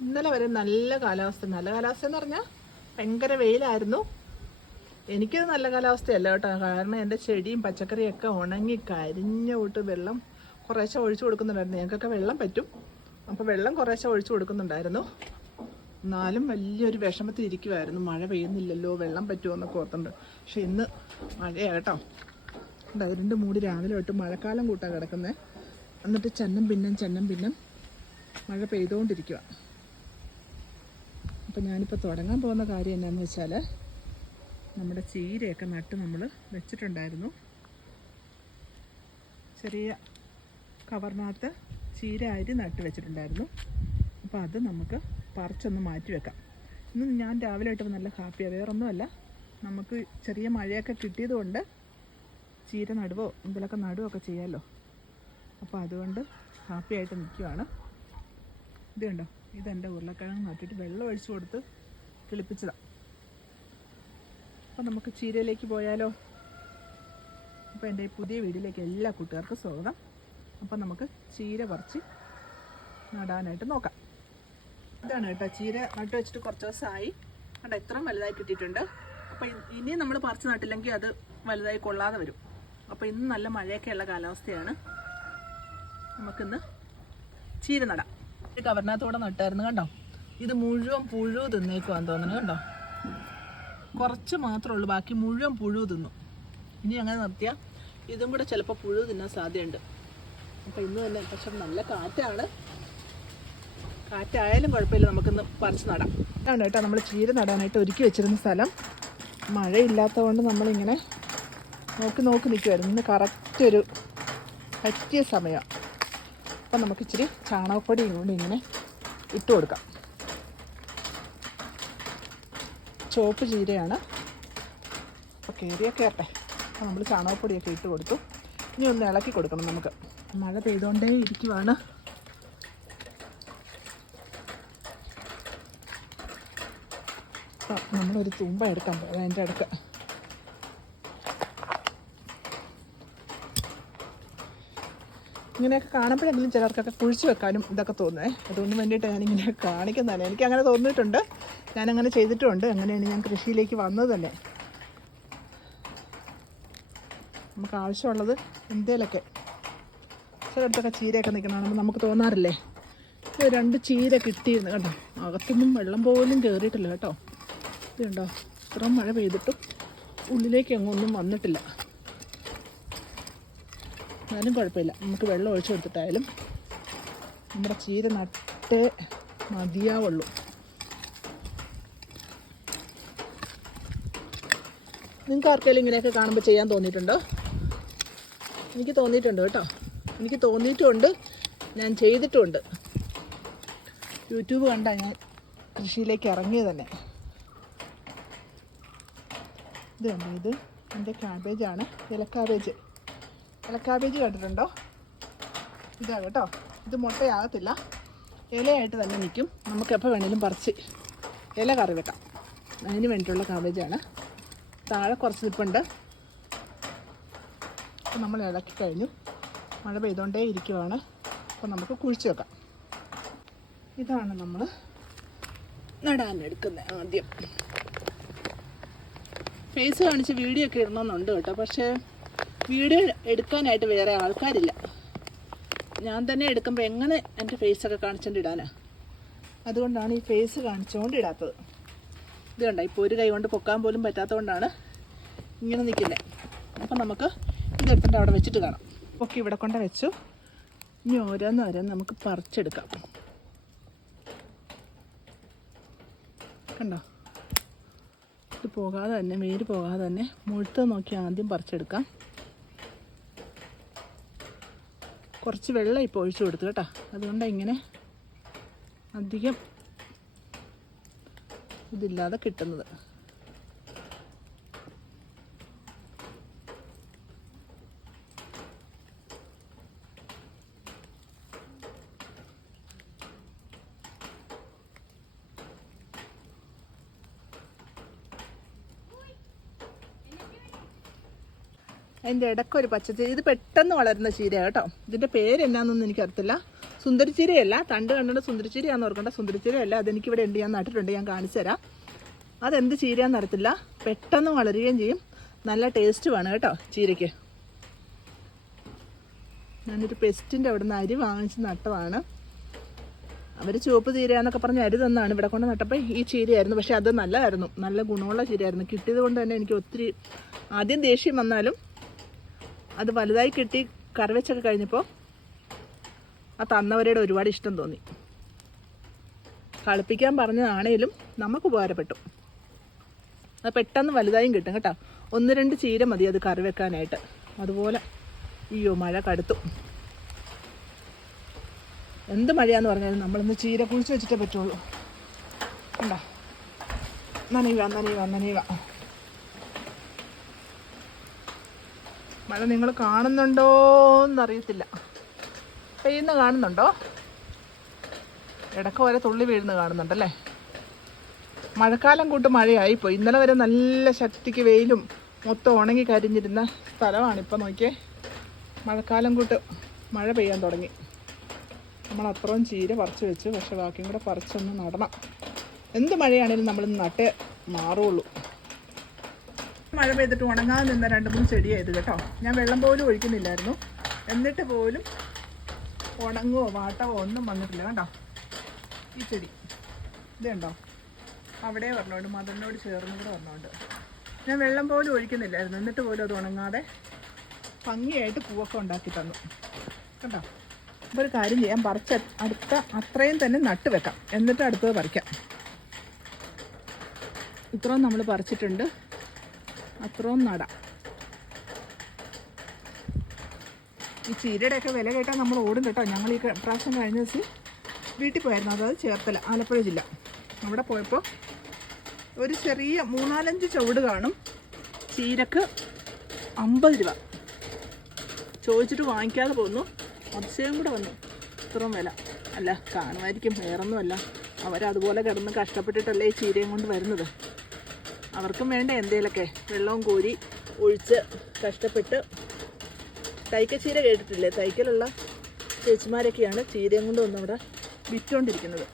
ഇന്നലെ വരെ നല്ല കാലാവസ്ഥ. നല്ല കാലാവസ്ഥ എന്ന് പറഞ്ഞാൽ ഭയങ്കര വെയിലായിരുന്നു. എനിക്കത് നല്ല കാലാവസ്ഥയല്ല കേട്ടോ. കാരണം എന്റെ ചെടിയും പച്ചക്കറിയൊക്കെ ഉണങ്ങി കരിഞ്ഞ വിട്ട് വെള്ളം കുറേശ്ശെ ഒഴിച്ചു കൊടുക്കുന്നുണ്ടായിരുന്നു. ഞങ്ങൾക്കൊക്കെ വെള്ളം പറ്റും. അപ്പോൾ വെള്ളം കുറേശ്ശെ ഒഴിച്ചു കൊടുക്കുന്നുണ്ടായിരുന്നു. എന്നാലും വലിയൊരു വിഷമത്തിൽ ഇരിക്കുമായിരുന്നു മഴ പെയ്യുന്നില്ലല്ലോ വെള്ളം പറ്റുമോ എന്നൊക്കെ ഓർത്തുണ്ട് പക്ഷെ ഇന്ന് ഉണ്ട് അതിന്റെ മൂടി രാവിലെ തൊട്ട് മഴക്കാലം കൂട്ടാ കിടക്കുന്നത് എന്നിട്ട് ചെന്നം പിന്നം ചെന്നം പിന്നം മഴ പെയ്തുകൊണ്ടിരിക്കുക അപ്പം ഞാനിപ്പോൾ തുടങ്ങാൻ പോകുന്ന കാര്യം എന്നാന്ന് വെച്ചാൽ നമ്മുടെ ചീരയൊക്കെ നട്ട് നമ്മൾ വെച്ചിട്ടുണ്ടായിരുന്നു. ചെറിയ കവറിനകത്ത് ചീര അരി നട്ട് വെച്ചിട്ടുണ്ടായിരുന്നു. അപ്പോൾ അത് നമുക്ക് പറിച്ചൊന്ന് മാറ്റി വെക്കാം. ഇന്ന് ഞാൻ രാവിലെ ആയിട്ട് നല്ല ഹാപ്പിയാണ് വേറൊന്നുമല്ല നമുക്ക് ചെറിയ മഴയൊക്കെ കിട്ടിയതുകൊണ്ട് ചീര നടുവോ എന്തെങ്കിലുമൊക്കെ നടുവോ ഒക്കെ ചെയ്യാമല്ലോ അപ്പോൾ അതുകൊണ്ട് ഹാപ്പിയായിട്ട് നിൽക്കുവാണ്. ഇത് കണ്ടോ? ഇതെന്റെ ഉരുളക്കിഴങ്ങ് നട്ടിട്ട് വെള്ളം ഒഴിച്ചു കൊടുത്ത് കിളിപ്പിച്ചതാണ് അപ്പം നമുക്ക് ചീരയിലേക്ക് പോയാലോ? അപ്പോൾ എന്റെ പുതിയ വീട്ടിലേക്ക് എല്ലാ കൂട്ടുകാർക്കും സ്വാഗതം. അപ്പം നമുക്ക് ചീര പറിച്ച് നടാനായിട്ട് നോക്കാം. ഇതാണ് കേട്ടോ ചീര നട്ട് വെച്ചിട്ട് കുറച്ച് ദിവസമായി. കണ്ട ഇത്രയും വലുതായി കിട്ടിയിട്ടുണ്ട്. അപ്പോൾ ഇനി നമ്മൾ പറിച്ച് നട്ടില്ലെങ്കിൽ അത് വലുതായി കൊള്ളാതെ വരും. അപ്പോൾ ഇന്ന് നല്ല മഴയൊക്കെയുള്ള കാലാവസ്ഥയാണ്. നമുക്കിന്ന് ചീര നടാം. ഈ കവറിനകത്തൂടെ നട്ടായിരുന്നു കണ്ടോ? ഇത് മുഴുവൻ പുഴു തിന്നേക്കുവാന്ന് തോന്നുന്നു കണ്ടോ? കുറച്ച് മാത്രമേ ഉള്ളൂ ബാക്കി മുഴുവൻ പുഴു തിന്നു. ഇനി അങ്ങനെ നിർത്തിയാൽ ഇതും കൂടെ ചിലപ്പോൾ പുഴു തിന്നാൻ സാധ്യതയുണ്ട്. അപ്പം ഇന്ന് തന്നെ പക്ഷെ നല്ല കാറ്റാണ്. കാറ്റായാലും കുഴപ്പമില്ല നമുക്കിന്ന് പറിച്ച് നടാം. ഇതാണ് കേട്ടോ നമ്മൾ ചീര നടാനായിട്ട് ഒരുക്കി വെച്ചിരുന്ന സ്ഥലം. മഴയില്ലാത്തതുകൊണ്ട് നമ്മളിങ്ങനെ നോക്കി നോക്കി നിൽക്കുമായിരുന്നു ഇന്ന് കറക്റ്റ് ഒരു പറ്റിയ സമയമാണ് അപ്പം നമുക്ക് ഇച്ചിരി ചാണകപ്പൊടിയും കൂടി ഇങ്ങനെ ഇട്ട് കൊടുക്കാം. ചുവപ്പ് ചീരയാണ്. അപ്പോൾ കയറിയൊക്കെ ആട്ടെ. അപ്പോൾ നമ്മൾ ചാണകപ്പൊടിയൊക്കെ ഇട്ട് കൊടുത്തു. ഇനി ഒന്ന് ഇളക്കി കൊടുക്കണം നമുക്ക്. മഴ പെയ്തുകൊണ്ടേ ഇരിക്കുവാണ്. നമ്മളൊരു തുമ്പ എടുക്കാൻ പോകാം അതിന്റെ അടുക്ക്. ഇങ്ങനെയൊക്കെ കാണുമ്പോഴെങ്കിലും ചിലർക്കൊക്കെ കുഴിച്ചു വെക്കാനും ഇതൊക്കെ തോന്നുന്നേ. അതുകൊണ്ട് വേണ്ടിയിട്ട് ഞാനിങ്ങനെ കാണിക്കുന്നതാണ്. എനിക്ക് അങ്ങനെ തോന്നിയിട്ടുണ്ട്. ഞാനങ്ങനെ ചെയ്തിട്ടുണ്ട്. അങ്ങനെയാണ് ഞാൻ കൃഷിയിലേക്ക് വന്നത് തന്നെ. നമുക്ക് ആവശ്യമുള്ളത് എന്തേലൊക്കെ. ചിലയിടത്തൊക്കെ ചീരയൊക്കെ നിൽക്കണമെന്ന് നമുക്ക് തോന്നാറില്ലേ? ഇത് രണ്ട് ചീര കിട്ടിയിരുന്നു കേട്ടോ. അകത്തൊന്നും വെള്ളം പോലും കയറിയിട്ടില്ല കേട്ടോ. ഇതുണ്ടോ? ഇത്രയും മഴ പെയ്തിട്ടും ഉള്ളിലേക്ക് അങ്ങൊന്നും വന്നിട്ടില്ല. എന്നാലും കുഴപ്പമില്ല. നമുക്ക് വെള്ളം ഒഴിച്ചു കൊടുത്തിട്ടായാലും നമ്മുടെ ചീര നട്ടേ മതിയാവുള്ളൂ. നിങ്ങൾക്ക് ആർക്കെങ്കിലും ഇങ്ങനെയൊക്കെ കാണുമ്പോൾ ചെയ്യാൻ തോന്നിയിട്ടുണ്ടോ? എനിക്ക് തോന്നിയിട്ടുണ്ട് കേട്ടോ. എനിക്ക് തോന്നിയിട്ടുമുണ്ട് ഞാൻ ചെയ്തിട്ടുമുണ്ട് യൂട്യൂബ് കണ്ടാണ് ഞാൻ കൃഷിയിലേക്ക് ഇറങ്ങിയത് തന്നെ. ഇത് കണ്ടോ? ഇത് എന്റെ ക്യാബേജാണ് ഇലക്കാബേജ് ഇലക്കാബേജ് കണ്ടിട്ടുണ്ടോ? ഇതാ കേട്ടോ. ഇത് മുട്ടയാകത്തില്ല. ഇലയായിട്ട് തന്നെ നിൽക്കും. നമുക്ക് എപ്പോൾ വേണേലും പറിച്ച് ഇല കറി വെക്കാം. അതിന് വേണ്ടിയിട്ടുള്ള കാബേജാണ്. താഴെ കുറച്ച് നിൽപ്പുണ്ട് അപ്പോൾ നമ്മൾ ഇളക്കി കഴിഞ്ഞു. മഴ പെയ്തുകൊണ്ടേ ഇരിക്കുവാണ്. അപ്പോൾ നമുക്ക് കുഴിച്ച് വെക്കാം. ഇതാണ് നമ്മൾ നടാനെടുക്കുന്നത് ആദ്യം. ഫേസ് കാണിച്ച് വീഡിയോ ഒക്കെ ഇടണമെന്നുണ്ട് കേട്ടോ. പക്ഷേ വീഡിയോ എടുക്കാനായിട്ട് വേറെ ആൾക്കാരില്ല. ഞാൻ തന്നെ എടുക്കുമ്പോൾ എങ്ങനെ എന്റെ ഫേസൊക്കെ കാണിച്ചുകൊണ്ട് ഇടാനാ അതുകൊണ്ടാണ് ഈ ഫേസ് കാണിച്ചുകൊണ്ട് ഇടാത്തത് ഇത് കണ്ട? ഇപ്പോൾ ഒരു കൈ കൊണ്ട് പൊക്കാൻ പോലും പറ്റാത്തതുകൊണ്ടാണ് ഇങ്ങനെ നിൽക്കുന്നത് അപ്പം നമുക്ക് ഇതെടുത്തിട്ട് അവിടെ വെച്ചിട്ട് കാണാം. ഓക്കെ ഇവിടെ കൊണ്ട് വെച്ചു. ഇനി ഓരോന്ന് ഓരോന്ന് നമുക്ക് പറിച്ചെടുക്കാം. കണ്ടോ? ഇത് പോകാതെ തന്നെ വേര് പോകാതെ തന്നെ മുഴുത്ത നോക്കി ആദ്യം പറിച്ചെടുക്കാം. കുറച്ച് വെള്ളം ഇപ്പോൾ ഒഴിച്ചു കൊടുത്തു കേട്ടോ. അതുകൊണ്ട് ഇങ്ങനെ അധികം ഇതില്ലാതെ കിട്ടുന്നത്. അതിന്റെ ഇടയ്ക്ക് ഒരു പച്ചച്ചീര ഇത് പെട്ടെന്ന് വളരുന്ന ചീര കേട്ടോ. ഇതിന്റെ പേര് എന്നാന്നൊന്നും എനിക്കറിയത്തില്ല. സുന്ദരിച്ചീരയല്ല. തണ്ട് കണ്ടുകൊണ്ട് സുന്ദരിച്ചീരയാണെന്ന് ഓർക്കണ്ട. സുന്ദരിച്ചീരയല്ല. അതെനിക്ക് ഇവിടെ ഉണ്ട്. ഞാൻ നട്ടിട്ടുണ്ട്. ഞാൻ കാണിച്ചു തരാം. അതെന്ത് ചീരയാന്ന് അറിയത്തില്ല. പെട്ടെന്ന് വളരുകയും ചെയ്യും. നല്ല ടേസ്റ്റ് വേണം കേട്ടോ ചീരയ്ക്ക്. ഞാനൊരു പെസ്റ്റിന്റെ അവിടെ നിന്ന് അരി വാങ്ങിച്ച് നട്ടതാണ്. അവർ ചുവപ്പ് ചീരയെന്നൊക്കെ പറഞ്ഞ് അരി തന്നാണ്. ഇവിടെ കൊണ്ട് നട്ടപ്പോൾ ഈ ചീരയായിരുന്നു. പക്ഷേ അത് നല്ലതായിരുന്നു. നല്ല ഗുണമുള്ള ചീരയായിരുന്നു. കിട്ടിയത് കൊണ്ട് തന്നെ എനിക്ക് ഒത്തിരി ആദ്യം ദേഷ്യം വന്നാലും അത് വലുതായി കിട്ടി കറിവെച്ചൊക്കെ കഴിഞ്ഞപ്പോൾ ആ തന്നവരുടെ ഒരുപാട് ഇഷ്ടം തോന്നി. കളിപ്പിക്കാൻ പറഞ്ഞതാണേലും നമുക്ക് ഉപകാരപ്പെട്ടു. അത് പെട്ടെന്ന് വലുതായും കിട്ടും കേട്ടോ. ഒന്ന് രണ്ട് ചീര മതി അത് കറി വെക്കാനായിട്ട് അതുപോലെ അയ്യോ മഴ കടുത്തു. എന്ത് മഴയാന്ന് പറഞ്ഞാലും നമ്മളിന്ന് ചീര കുഴിച്ച് വെച്ചിട്ടേ പറ്റുള്ളൂ. കണ്ടോ? നനയുക നനയുക നനയുക. മഴ നിങ്ങൾ കാണുന്നുണ്ടോ എന്നറിയത്തില്ല. പെയ്യുന്ന കാണുന്നുണ്ടോ? ഇടയ്ക്ക് വരെ തുള്ളി വീഴുന്ന കാണുന്നുണ്ടല്ലേ? മഴക്കാലം കൂട്ട് മഴയായി മഴയായിപ്പോയി ഇന്നലെ വരെ നല്ല ശക്തിക്ക് വെയിലും മൊത്തം ഉണങ്ങി കരിഞ്ഞിരുന്ന സ്ഥലമാണ് ഇപ്പം നോക്കിയേ. മഴക്കാലം കൂട്ട് മഴ പെയ്യാൻ തുടങ്ങി. നമ്മൾ അത്രയും ചീര പറിച്ച് വെച്ചു. പക്ഷെ ബാക്കിയും കൂടെ പറിച്ചൊന്ന് നടണം. എന്ത് മഴയാണെങ്കിലും നമ്മൾ നട്ടേ മാറുള്ളൂ. മഴ പെയ്തിട്ട് ഉണങ്ങാതെ നിന്ന രണ്ട് മൂന്ന് ചെടിയായത് കേട്ടോ. ഞാൻ വെള്ളം പോലും ഒഴിക്കുന്നില്ലായിരുന്നു. എന്നിട്ട് പോലും ഉണങ്ങോ വാട്ടവോ ഒന്നും വന്നിട്ടില്ല. കണ്ടോ? ഈ ചെടി. ഇതുണ്ടോ അവിടെ പറഞ്ഞോണ്ട് മദറിനോട് ചേർന്ന് കൂടെ പറഞ്ഞോണ്ട്. ഞാൻ വെള്ളം പോലും ഒഴിക്കുന്നില്ലായിരുന്നു. എന്നിട്ട് പോലും അത് ഉണങ്ങാതെ ഭംഗിയായിട്ട് പൂവൊക്കെ ഉണ്ടാക്കി തന്നു. കണ്ടോ? അപ്പോൾ ഒരു കാര്യം ചെയ്യാം. പറിച്ച അടുത്ത അത്രയും തന്നെ നട്ട് വെക്കാം. എന്നിട്ട് അടുത്തത് പറിക്കാം. ഇത്രയും നമ്മൾ പറിച്ചിട്ടുണ്ട്. അത്രയും നടാം. ഈ ചീരയുടെയൊക്കെ വില കേട്ടാൽ നമ്മൾ ഓടും കേട്ടോ. ഞങ്ങൾ ഈ പ്രാവശ്യം കഴിഞ്ഞ ദിവസം വീട്ടിൽ പോയായിരുന്നു. അതായത് ചേർത്തല ആലപ്പുഴ ജില്ല. അവിടെ പോയപ്പോൾ ഒരു ചെറിയ മൂന്നാലഞ്ച് ചുവട് കാണും. ചീരക്ക് അമ്പത് രൂപ. ചോദിച്ചിട്ട് വാങ്ങിക്കാതെ പോന്നു. അതിശയം കൂടെ വന്നു. ഇത്രയും വില. അല്ല കാണുമായിരിക്കും. വേറൊന്നുമല്ല. അവരതുപോലെ കിടന്ന് കഷ്ടപ്പെട്ടിട്ടല്ലേ ഈ ചീരയും കൊണ്ട് വരുന്നത്. അവർക്കും വേണ്ട എന്തേലൊക്കെ. വെള്ളവും കോരി ഒഴിച്ച് കഷ്ടപ്പെട്ട് തൈക്ക ചീര കേട്ടിട്ടില്ലേ? തൈക്കലുള്ള ചേച്ചിമാരൊക്കെയാണ് ചീരയും കൊണ്ട് വന്ന് അവിടെ വിറ്റുകൊണ്ടിരിക്കുന്നത്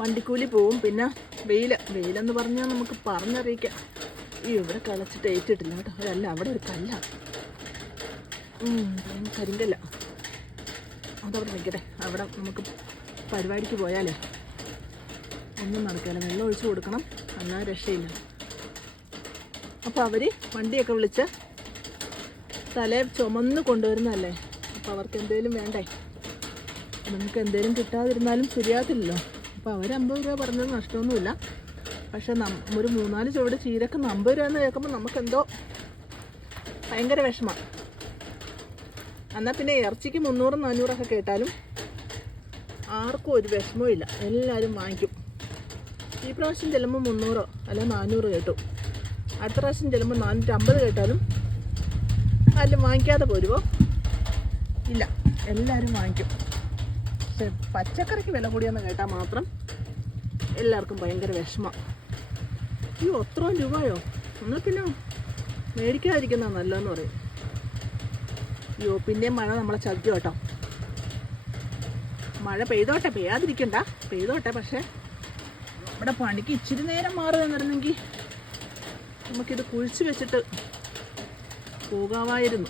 വണ്ടിക്കൂലി പോവും. പിന്നെ വെയിൽ വെയിലെന്ന് പറഞ്ഞാൽ നമുക്ക് പറഞ്ഞറിയിക്കാം. ഈ ഇവിടെ കളച്ചിട്ട് ഏറ്റിട്ടില്ല കേട്ടോ. അതല്ല അവിടെ ഒരു കല്ലാണ് കരിങ്കല്ല. അതവിടെ നിൽക്കട്ടെ. അവിടെ നമുക്ക് പരിപാടിക്ക് പോയാലേ. ഒന്നും നടക്കില്ല വെള്ളം ഒഴിച്ചു കൊടുക്കണം. എന്നാൽ രക്ഷയില്ല. അപ്പോൾ അവർ വണ്ടിയൊക്കെ വിളിച്ച് തലേ ചുമന്ന് കൊണ്ടുവരുന്നതല്ലേ? അപ്പോൾ അവർക്ക് എന്തേലും വേണ്ടേ? നമുക്ക് എന്തേലും കിട്ടാതിരുന്നാലും ശരിയാകത്തില്ലല്ലോ. അപ്പോൾ അവർ അമ്പത് രൂപ പറഞ്ഞത് നഷ്ടമൊന്നുമില്ല. പക്ഷെ ഒരു മൂന്നാൽ ചുവട് ചീരക്ക് അമ്പത് രൂപ എന്ന് കേൾക്കുമ്പോൾ നമുക്കെന്തോ ഭയങ്കര വിഷമമാണ് എന്നാൽ പിന്നെ ഇറച്ചിക്ക് മുന്നൂറും നാനൂറൊക്കെ കേട്ടാലും ആർക്കും ഒരു വിഷമവും ഇല്ല എല്ലാവരും വാങ്ങിക്കും. ഈ പ്രാവശ്യം ചെല്ലുമ്പോൾ മുന്നൂറോ അല്ല നാനൂറ് കേട്ടു. അടുത്ത പ്രാവശ്യം ചെല്ലുമ്പോൾ നാനൂറ്റി അമ്പത് കേട്ടാലും ആരും വാങ്ങിക്കാതെ പോരുമോ ഇല്ല എല്ലാവരും വാങ്ങിക്കും. പക്ഷെ പച്ചക്കറിക്ക് വില കൂടിയെന്ന് കേട്ടാൽ മാത്രം എല്ലാവർക്കും ഭയങ്കര വിഷമം. ഈ അത്രയും രൂപയോ? എന്നാൽ പിന്നെ മേടിക്കാതിരിക്കുന്ന നല്ലതെന്ന് പറയും. അയ്യോ പിന്നെയും മഴ നമ്മളെ ചതിക്കും കേട്ടോ മഴ പെയ്തോട്ടെ പെയ്യാതിരിക്കണ്ട. പെയ്തോട്ടെ പക്ഷേ ഇവിടെ പണിക്ക് ഇച്ചിരി നേരം മാറി വന്നിരുന്നെങ്കിൽ നമുക്കിത് കുഴിച്ച് വെച്ചിട്ട് പോകാമായിരുന്നു.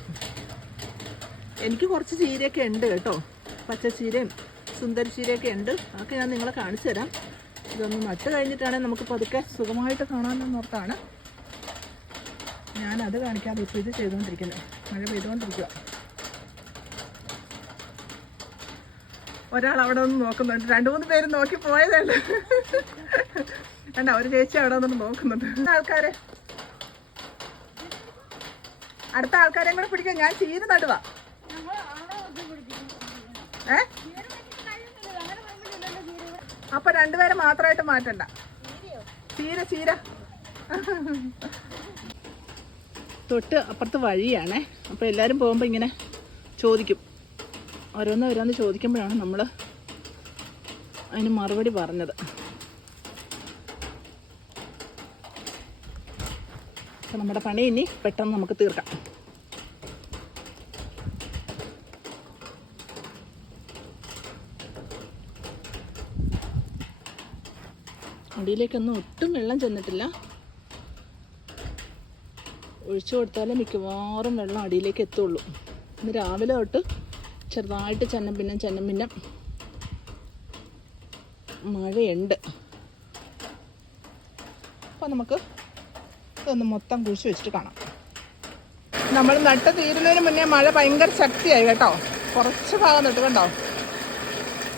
എനിക്ക് കുറച്ച് ചീരയൊക്കെ ഉണ്ട് കേട്ടോ. പച്ച ചീരയും സുന്ദരി ചീരയൊക്കെ ഉണ്ട്. അതൊക്കെ ഞാൻ നിങ്ങളെ കാണിച്ചു തരാം. ഇതൊന്ന് നട്ട് കഴിഞ്ഞിട്ടാണെങ്കിൽ നമുക്ക് പതുക്കെ സുഖമായിട്ട് കാണാമെന്നോർത്താണ് ഞാനത് കാണിക്കാതെ ഇപ്പോൾ ഇത് ചെയ്തുകൊണ്ടിരിക്കുന്നത്. മഴ പെയ്തുകൊണ്ടിരിക്കുക ഒരാൾ അവിടെ ഒന്ന് നോക്കുന്നുണ്ട്. രണ്ട് മൂന്ന് പേര് നോക്കി പോയതുണ്ട് കണ്ട ഒരു ചേച്ചി അവിടെ വന്നിട്ട് നോക്കുന്നുണ്ട്. ആൾക്കാരെ. അടുത്ത ആൾക്കാരെയും കൂടെ പിടിക്കാൻ ഞാൻ ചീര നടുവാ. ഏ? അപ്പൊ രണ്ടുപേരെ മാത്രമായിട്ട് മാറ്റണ്ട. ചീര ചീര. തൊട്ട് അപ്പുറത്ത് വഴിയാണേ. അപ്പൊ എല്ലാരും പോകുമ്പോൾ ഇങ്ങനെ ചോദിക്കും. ഓരോന്ന് ഓരോന്ന് ചോദിക്കുമ്പോഴാണ് നമ്മൾ അതിന് മറുപടി പറഞ്ഞത്. അപ്പം നമ്മുടെ പണി ഇനി പെട്ടെന്ന് നമുക്ക് തീർക്കാം. മുടിയിലേക്കൊന്നും ഒട്ടും വെള്ളം ചെന്നിട്ടില്ല. ഒഴിച്ചു കൊടുത്താലേ മിക്കവാറും വെള്ളം അടിയിലേക്ക് എത്തുള്ളൂ. ഇന്ന് രാവിലെ തൊട്ട് ചെറുതായിട്ട് ചന്നം പിന്നെ ചന്നം പിന്നെ മഴയുണ്ട്. അപ്പോൾ നമുക്ക് ഇതൊന്ന് മൊത്തം കുഴിച്ച് വെച്ചിട്ട് കാണാം. നമ്മൾ നട്ട് തീരുന്നതിന് മുന്നേ മഴ ഭയങ്കര ശക്തിയായി കേട്ടോ. കുറച്ച് ഭാഗം നട്ട് കണ്ടോ?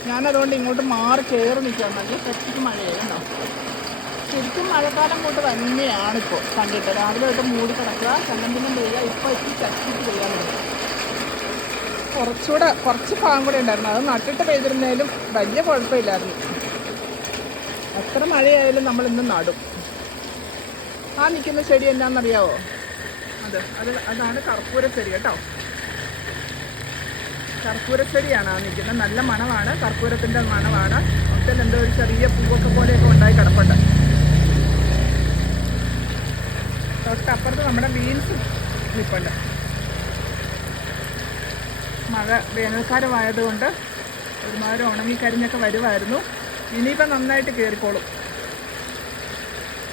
ഞാനതുകൊണ്ട് ഇങ്ങോട്ട് മാറി കയറി നിൽക്കാൻ നല്ല ശക്തിക്ക് മഴയായി കണ്ടോ? ശരിക്കും മഴക്കാലം കൊണ്ട് തന്നെയാണ് ഇപ്പോൾ കണ്ടിട്ട്. രാവിലെ തൊട്ട് മൂടി കിടക്കുക ചന്നം പെയ്യുക ഇപ്പോൾ ഇത്തിരി ശക്തിക്ക് പെയ്യാൻ തുടങ്ങി. കുറച്ചുകൂടെ കുറച്ച് ഭാഗം കൂടെ ഉണ്ടായിരുന്നു. അത് നട്ടിട്ട് പെയ്തിരുന്നാലും വലിയ കുഴപ്പമില്ലായിരുന്നു. എത്ര മഴയായാലും നമ്മൾ ഇന്ന് നടും. ആ നിൽക്കുന്ന ചെടി എന്താണെന്നറിയാവോ? അത് അത് അതാണ് കർപ്പൂര ചെടി കേട്ടോ. കർപ്പൂര ചെടിയാണ് ആ നിൽക്കുന്നത് നല്ല മണമാണ് കർപ്പൂരത്തിന്റെ മണമാണ്. മൊത്തം എന്തോ ഒരു ചെറിയ പൂവൊക്കെ പോലെയൊക്കെ ഉണ്ടായി കിടപ്പുണ്ട്. തൊട്ടപ്പുറത്ത് നമ്മുടെ ബീൻസ് നിൽപ്പുണ്ട് മഴ വേനൽക്കാലമായതുകൊണ്ട് ഒരുമാതിരി ഉണങ്ങിക്കരിഞ്ഞൊക്കെ വരുമായിരുന്നു ഇനിയിപ്പം നന്നായിട്ട് കയറിക്കോളും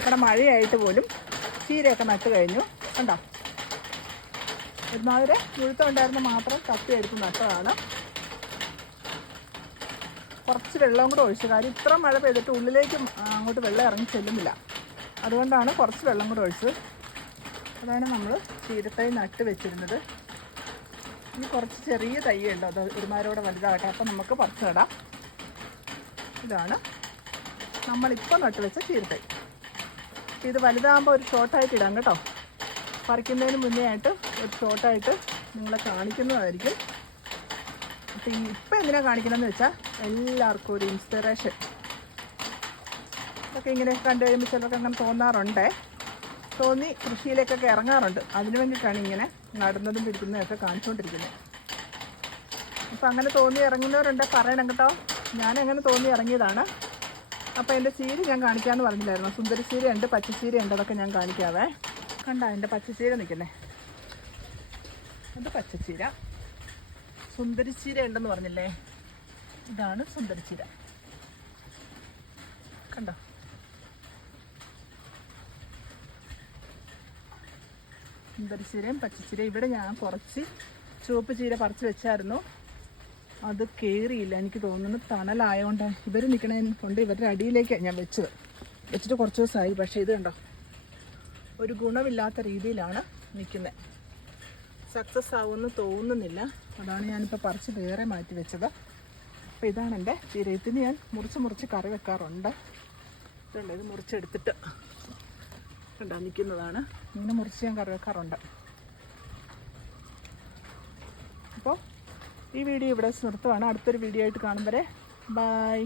ഇവിടെ മഴയായിട്ട് പോലും ചീരയൊക്കെ നട്ട് കഴിഞ്ഞു. കണ്ടോ? ഒരുമാതിരി മുഴുത്തുണ്ടായിരുന്ന മാത്രം കത്തി നട്ടതാണ്. കുറച്ച് വെള്ളവും കൂടെ ഒഴിച്ചു. കാര്യം ഇത്ര മഴ പെയ്തിട്ട് ഉള്ളിലേക്ക് അങ്ങോട്ട് വെള്ളം ഇറങ്ങി ചെല്ലുന്നില്ല. അതുകൊണ്ടാണ് കുറച്ച് വെള്ളം കൂടെ ഒഴിച്ചത്. അതാണ് നമ്മൾ ചീരത്തൈ നട്ട് വെച്ചിരുന്നത്. ഇനി കുറച്ച് ചെറിയ തൈയുണ്ട്. അത് ഒരുമാരോടെ വലുതാകട്ടെ. അപ്പം നമുക്ക് പറിച്ചിടാം ഇതാണ് നമ്മളിപ്പോൾ നട്ട് വെച്ച ചീരത്തൈ. ഇത് വലുതാകുമ്പോൾ ഒരു ഷോർട്ടായിട്ട് ഇടാം കേട്ടോ. പറിക്കുന്നതിന് മുന്നേ ആയിട്ട് ഒരു ഷോർട്ടായിട്ട് നിങ്ങളെ കാണിക്കുന്നതായിരിക്കും. അപ്പം ഇപ്പം എന്തിനാണ് കാണിക്കണമെന്ന് വെച്ചാൽ എല്ലാവർക്കും ഒരു ഇൻസ്പിറേഷൻ ഒക്കെ ഇങ്ങനെ കണ്ടു കഴിയുമ്പോൾ ചിലർക്ക് അങ്ങനെ തോന്നാറുണ്ടേ. തോന്നി കൃഷിയിലേക്കൊക്കെ ഇറങ്ങാറുണ്ട്. അതിനു വേണ്ടിയിട്ടാണ് ഇങ്ങനെ നടുന്നതും പിടിക്കുന്നതും ഒക്കെ കാണിച്ചുകൊണ്ടിരിക്കുന്നത്. അപ്പം അങ്ങനെ തോന്നി ഇറങ്ങുന്നവരുണ്ട്? പറയണം കേട്ടോ. ഞാൻ തോന്നി ഇറങ്ങിയതാണ്. അപ്പോൾ എന്റെ ചീര ഞാൻ കാണിക്കാമെന്ന് പറഞ്ഞില്ലായിരുന്നു? സുന്ദരി ചീരയുണ്ട് പച്ചച്ചീരയുണ്ട് അതൊക്കെ ഞാൻ കാണിക്കാവേ. കണ്ട എന്റെ പച്ചച്ചീര നിൽക്കുന്നേ. അത് പച്ചച്ചീര സുന്ദരച്ചീര ഉണ്ടെന്ന് പറഞ്ഞില്ലേ? ഇതാണ് സുന്ദരി ചീര. കണ്ടോ? സുന്ദരി ചീരയും പച്ചച്ചീരയും ഇവിടെ ഞാൻ കുറച്ച് ചുവപ്പ് ചീര പറിച്ച് വെച്ചായിരുന്നു. അത് കയറിയില്ല എനിക്ക് തോന്നുന്നു തണലായതുകൊണ്ട് ഇവർ നിൽക്കണതിന് കൊണ്ട് ഇവരുടെ അടിയിലേക്കാണ് ഞാൻ വെച്ചത്. വെച്ചിട്ട് കുറച്ച് ദിവസമായി പക്ഷേ ഇത് കണ്ടോ? ഒരു ഗുണമില്ലാത്ത രീതിയിലാണ് നിൽക്കുന്നത് സക്സസ് ആവുമെന്ന് തോന്നുന്നില്ല. അതാണ് ഞാനിപ്പോൾ പറിച്ച് വേറെ മാറ്റി വെച്ചത്. അപ്പോൾ ഇതാണ് എന്റെ തിരയത്തിന് ഞാൻ മുറിച്ച് മുറിച്ച് കറി വെക്കാറുണ്ട്. ഇതുണ്ട്. ഇത് മുറിച്ചെടുത്തിട്ട് കണ്ടാ നിൽക്കുന്നതാണ് ഇങ്ങനെ മുറിച്ച് ഞാൻ കറി വെക്കാറുണ്ട് അപ്പോൾ ഈ വീഡിയോ ഇവിടെ നിർത്തുവാണ്. അടുത്തൊരു വീഡിയോ ആയിട്ട് കാണും വരെ. ബൈ